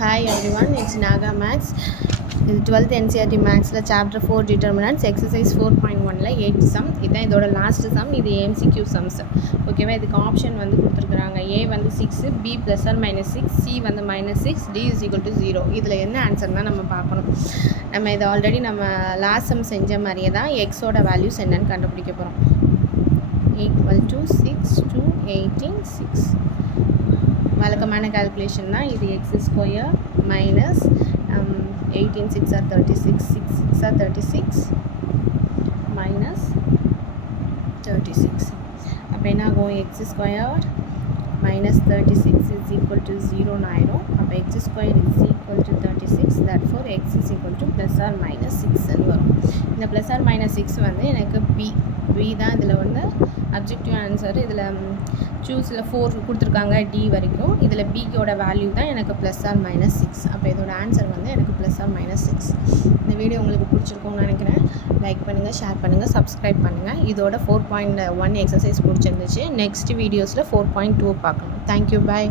Hi everyone, it's Naga Max. இது 12th NCERT Maxல Chapter 4 Determinants Exercise 4.1ல 8th sum. இதான் இதோட last some. இது MCQ sums. ஓகேவா, இதுக்கு ஆப்ஷன் வந்து கொடுத்துருக்குறாங்க. A வந்து 6, B +or -6, C வந்து -6, D = 0. இதில் என்ன ஆன்சர் தான் நம்ம பார்க்கணும். நம்ம இது ஆல்ரெடி நம்ம லாஸ்ட் சம் செஞ்ச மாதிரியே தான் எக்ஸோட வேல்யூஸ் என்னன்னு கண்டுபிடிக்க போகிறோம். = 6 to 18 6. வழக்கமான கால்குலேஷன் தான் இது. x² minus 18 6 are 36, 6 6 are 36 minus 36. அப்போ என்ன ஆகும்? x² minus 36 is equal to 0 ஆயிரும். அப்போ x² is equal to 36, therefore x is equal to +or -6 வரும். இந்த +or -6 வந்து எனக்கு b தான் இதில் வந்து அப்ஜெக்டிவ் ஆன்சர். இதில் சூஸில் 4 கொடுத்துருக்காங்க D வரைக்கும். இதில் பிக்கோட வேல்யூ தான் எனக்கு +or -6. அப்போ இதோட ஆன்சர் வந்து எனக்கு +or -6. இந்த வீடியோ உங்களுக்கு பிடிச்சிருக்கும்னு நினைக்கிறேன். லைக் பண்ணுங்கள், ஷேர் பண்ணுங்கள், சப்ஸ்கிரைப் பண்ணுங்கள். இதோட 4.1 எக்ஸசைஸ் பிடிச்சிருந்துச்சு. நெக்ஸ்ட் வீடியோஸில் 4.2 பார்க்கலாம். தேங்க்யூ, பாய்.